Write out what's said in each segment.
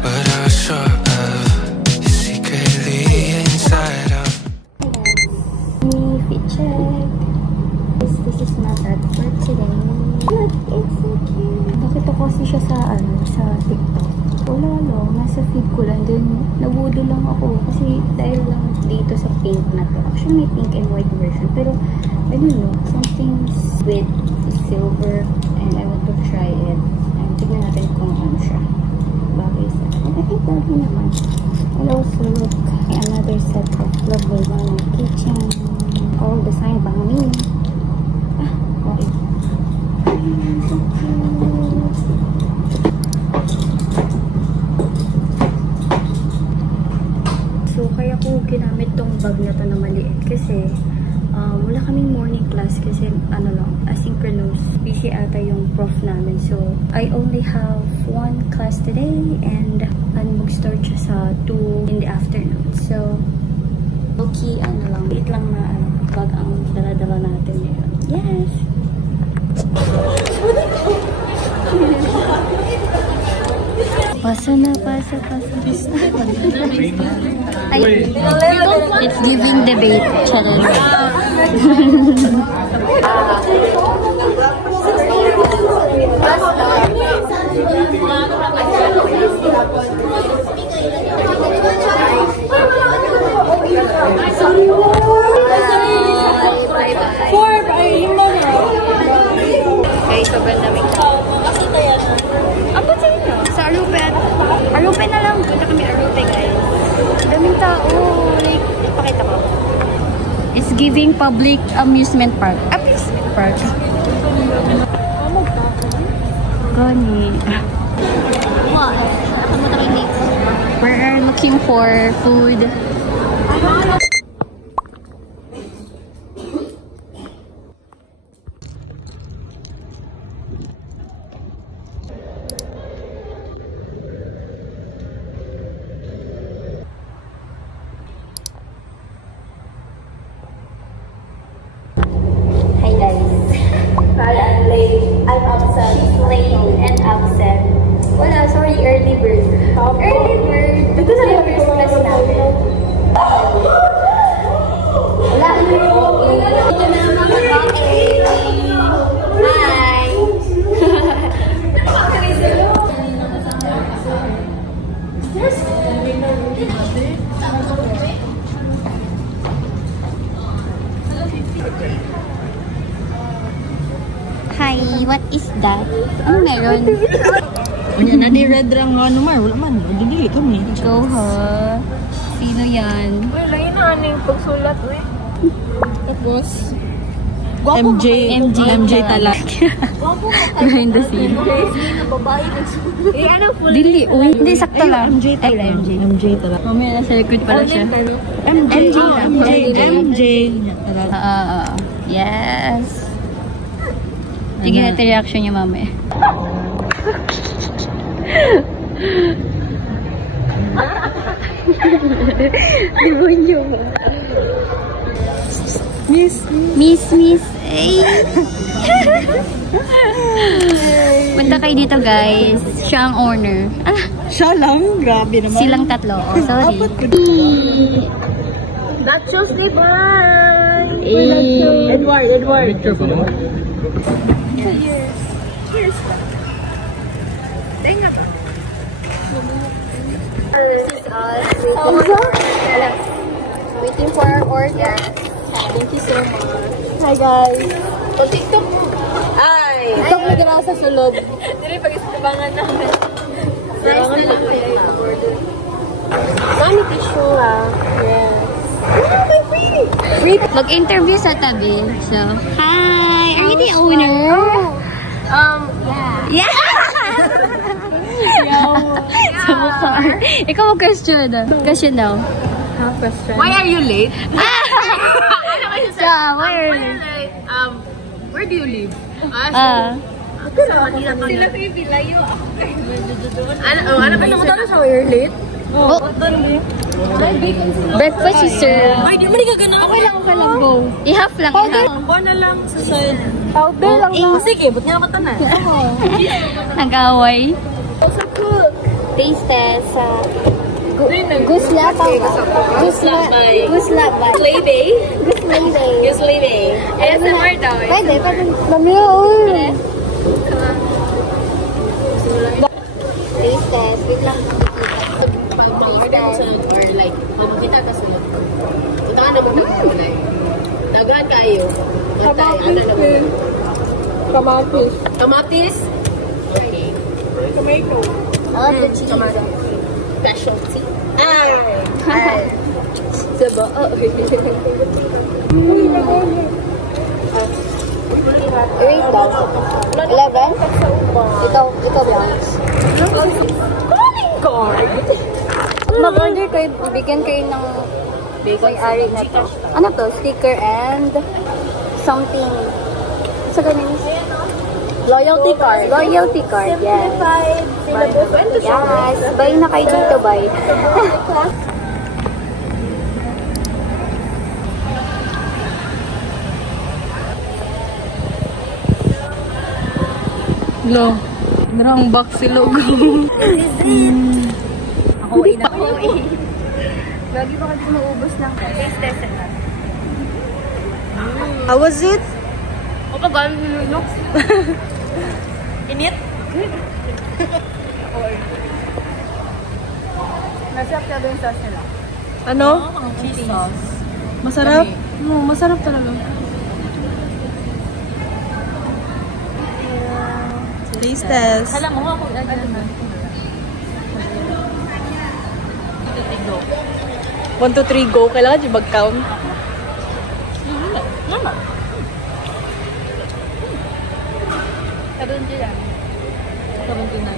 but I was sure of you secretly inside of. Fit check. This is not that for today. Look, it's so cute. Nakita ko kasi siya sa TikTok. Wala lang, nasa feed ko lang. Then, nabudo lang ako. Kasi dahil lang dito sa pink na to. Actually, may pink and white version. Pero, I don't know. Something's with silver. And I want to try it. And tignan natin kung ano siya. Bagay sa akin. I think bagay naman. And also, look, another set of lovely one kitchen. All designed by me. Okay. So, kaya ko ginamit tong bag na to na maliit kasi wala kaming morning class kasi asynchronous. Busy ata yung prof namin. So, I only have one class today and mag-start siya sa 2 in the afternoon. So, okay, liit lang na bag ang dala-dala natin ngayon. Yes! Pasa na, pasa. Ay, it's giving debate challenge. Okay, sobrang daming tao. Abot sa inyo? Sa Arupen. Arupen na lang. Punta kami Arupen, guys. Daming tao. Like, pakita ko. It's giving public amusement park. Amusement park. Gani. What? We're looking for food. I'm upset. She's late and upset. Wala, sorry, early bird. Early bird. Because I have Christmas namin. Wala. Ito na mga okay. Hi. Hi, what is that? Ano meron? Kanya na di red rang ano man, wala man. Dili kami. Go ha. Sino yan? Wala yun na yung pagsulat, uy. Tapos MJ talaga. Behind the scene. Dili, uy. Hindi, sakto lang. MJ talaga. Mamaya nasa likod pala siya. MJ. Yes. Tignan natin reaction niya mamaya. Demonyo mo. Miss. Ay. Punta kayo dito, guys. Siya ang owner. Siya lang? Grabe naman. Silang tatlo. Oh, sorry. Nachos, diba? Edward. Picture ko naman. Cheers. Tenga ba? This is us waiting for our order. Thank you so much. Hi guys. O TikTok mo. Ay. TikTok mo gano'n sa sulod. Dili pag-isabangan namin. Nice na lang kayo. Mami tissue ah. Yes. Oh, my free. Mag-interview sa tabi. So, hi! Are you the owner? Yeah. Sa mukha. Ikaw mag-question. Question daw. Question. Why are you late? Why are you late? Where do you live? Sila kayo bilayo. Ano ba naman tayo sa where late? Breakfast is served. Ay, di mo ni gagana. Okay lang, go. I-half lang, i-half. Ako na lang sa side. Powder lang na. Sige, ba't nga naman tanan? Nag-away. taste test sa Guslabay. Guslabay. Lady. Guslabay. Yes, lady. ASMR daw. Pwede. Mamaya, taste test. Wait lang. Pag-order ko sa or like, mamukita ka sa ito ka na mag-order. Dagan kayo. Kamatis. Kamatis. Kamatis? Okay. Tomato. The cheese. Specialty. Ay. Diba? Wait daw. 11? Ikaw Bianx. Calling card! Mag-order kayo, bigyan kayo ng may-ari na to. Ano to? Sticker and something. Sa ganun. Loyalty card. Loyalty card, yes. Yes. Buy na kayo dito, buy. Lo. Narang box si logo. Ako na. Lagi ba kasi maubos ng taste test na? How was it? O pag gano'n nilunok. Init? Nasap ka doon sauce nila. Ano? Cheese sauce. Masarap? No, masarap talaga. Taste test. Alam mo ako ano na. 1, 2, 3, go. Kailangan yung mag-count. Mama. Karoon din yan. 79.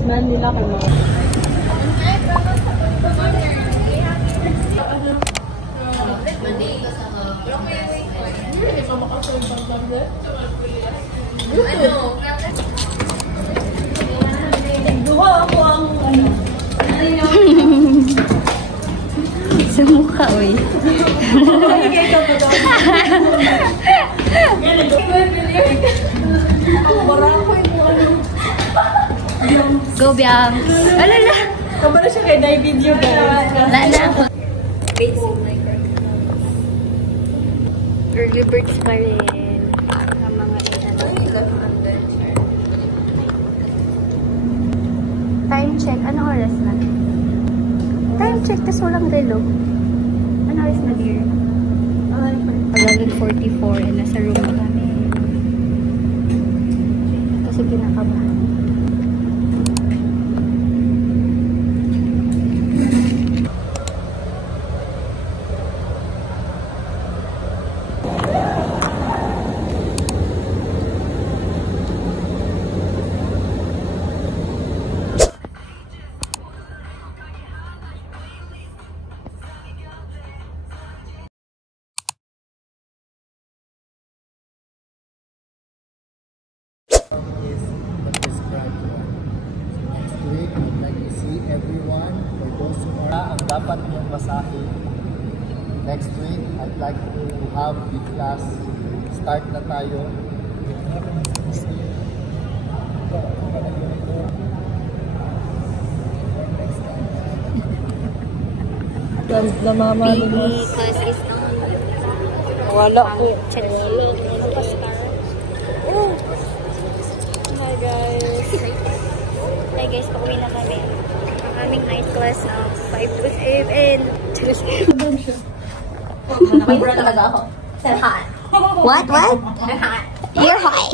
Smell nila kay mga. Sa mukha, uy. Go, Bianx. Wala na. Kabala siya kay Dai Video, guys. Wala na. Basic like early birds pa rin. Ang mga time check. Anong oras na? Time check, tas walang relo. Anong oras na, dear? 11:44 and nasa room na kami. Kasi kinakabahan. Ang dapat niyong basahin. Next week, I'd like to have the class start na tayo. Namama PE class is wala ko. Hi guys. Hi guys, pauwi na kami. Ang aming night class ng 5 to 8 and Nakabura talaga ako. Sir hot. What? You're hot.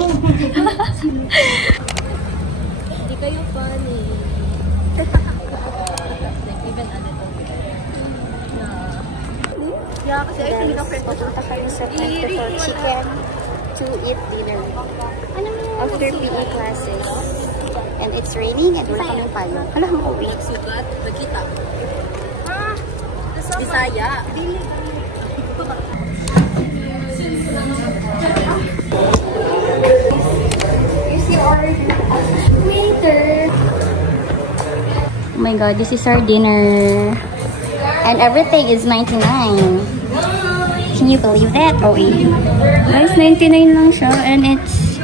Hindi kayo funny. Even ano to. Yeah, kasi I think ang friend ko. Pupunta kami sa Center for Chicken to eat dinner. After PE classes. And it's raining and wala kaming payo. Wala kang uwi. Sugat, nagkita. Bisaya. Waiter! Oh my god, this is our dinner. And everything is 99. Can you believe that? Oh, guys, 99 lang siya. And it's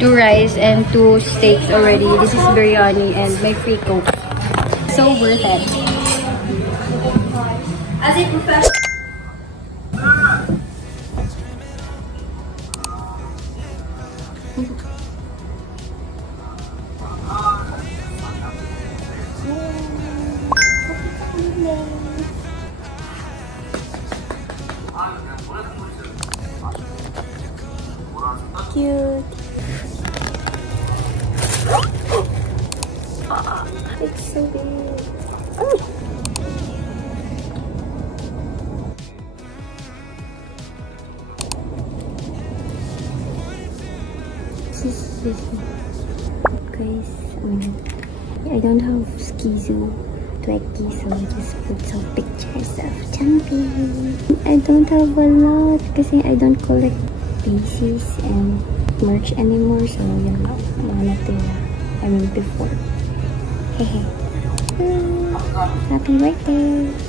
2 rice and 2 steaks already. This is biryani and my free coke. So worth it. As a professional. Cute. It's so big. Oh. Guys, I don't have Skizu 20, so I just put some pictures of Champion. I don't have a lot kasi I don't collect pieces and merch anymore, so yun lang mga natira. I mean before. Hehe. Happy birthday!